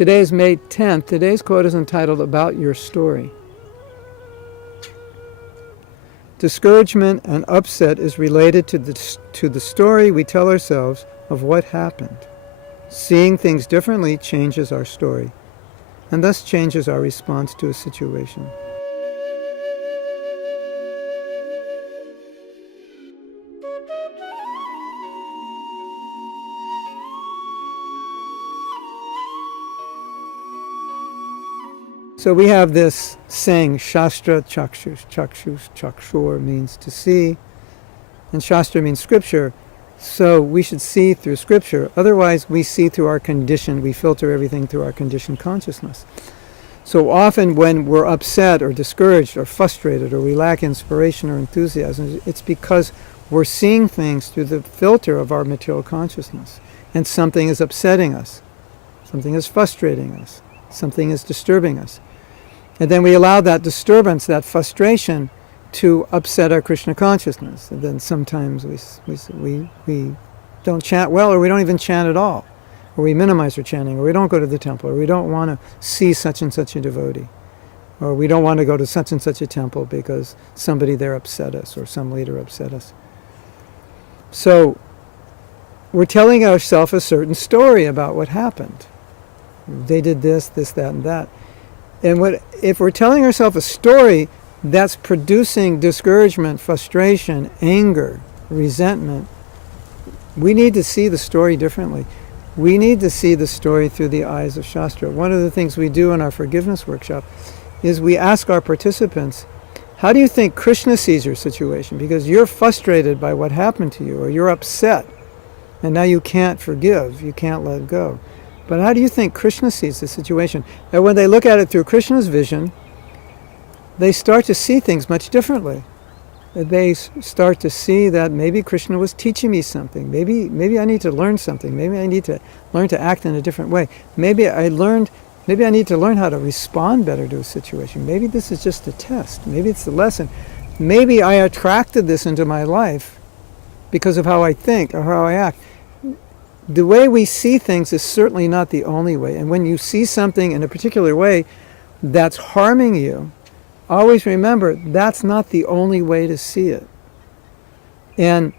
Today is May 10th. Today's quote is entitled, About Your Story. Discouragement and upset is related to the story we tell ourselves of what happened. Seeing things differently changes our story, and thus changes our response to a situation. So we have this saying, Shastra Chakshus. Chakshus, Chakshur means to see, and Shastra means scripture. So we should see through scripture. Otherwise, we see through our condition. We filter everything through our conditioned consciousness. So often when we're upset or discouraged or frustrated or we lack inspiration or enthusiasm, it's because we're seeing things through the filter of our material consciousness. And something is upsetting us. Something is frustrating us. Something is disturbing us. And then we allow that disturbance, that frustration, to upset our Krishna consciousness. And then sometimes we don't chant well, or we don't even chant at all. Or we minimize our chanting, or we don't go to the temple, or we don't want to see such and such a devotee. Or we don't want to go to such and such a temple because somebody there upset us, or some leader upset us. So we're telling ourselves a certain story about what happened. They did this, that, and that. And if we're telling ourselves a story that's producing discouragement, frustration, anger, resentment, we need to see the story differently. We need to see the story through the eyes of Shastra. One of the things we do in our forgiveness workshop is we ask our participants, how do you think Krishna sees your situation? Because you're frustrated by what happened to you, or you're upset, and now you can't forgive, you can't let go. But how do you think Krishna sees the situation? And when they look at it through Krishna's vision, they start to see things much differently. They start to see that maybe Krishna was teaching me something. Maybe I need to learn something. Maybe I need to learn to act in a different way. Maybe I need to learn how to respond better to a situation. Maybe this is just a test. Maybe it's a lesson. Maybe I attracted this into my life because of how I think or how I act. The way we see things is certainly not the only way. And when you see something in a particular way that's harming you, always remember that's not the only way to see it. And,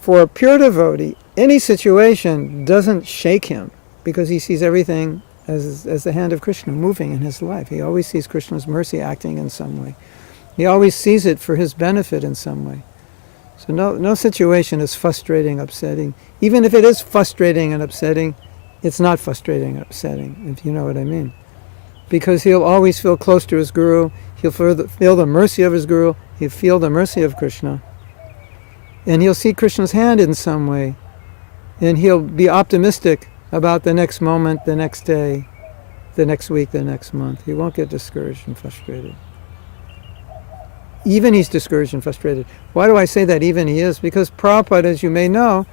for a pure devotee, any situation doesn't shake him because he sees everything as the hand of Krishna moving in his life. He always sees Krishna's mercy acting in some way. He always sees it for his benefit in some way. So no situation is frustrating, upsetting. Even if it is frustrating and upsetting, it's not frustrating and upsetting, if you know what I mean. Because he'll always feel close to his Guru, he'll feel the mercy of his Guru, he'll feel the mercy of Krishna. And he'll see Krishna's hand in some way. And he'll be optimistic about the next moment, the next day, the next week, the next month. He won't get discouraged and frustrated. Even he's discouraged and frustrated. Why do I say that even he is? Because Prabhupada, as you may know,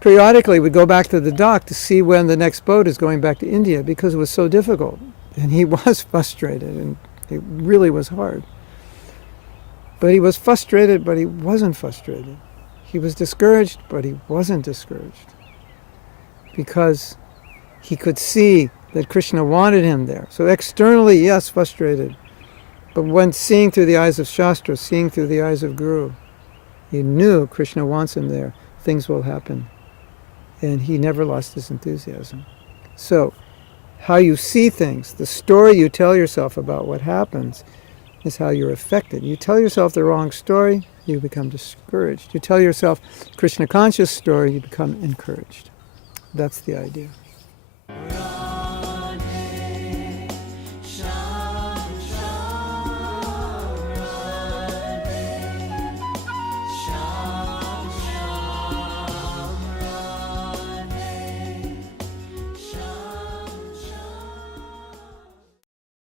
periodically would go back to the dock to see when the next boat is going back to India because it was so difficult. And he was frustrated, and it really was hard. But he was frustrated, but he wasn't frustrated. He was discouraged, but he wasn't discouraged. Because he could see that Krishna wanted him there. So externally, yes, frustrated. But when seeing through the eyes of Shastra, seeing through the eyes of Guru, he knew Krishna wants him there. Things will happen. And he never lost his enthusiasm. So, how you see things, the story you tell yourself about what happens, is how you're affected. You tell yourself the wrong story, you become discouraged. You tell yourself Krishna conscious story, you become encouraged. That's the idea.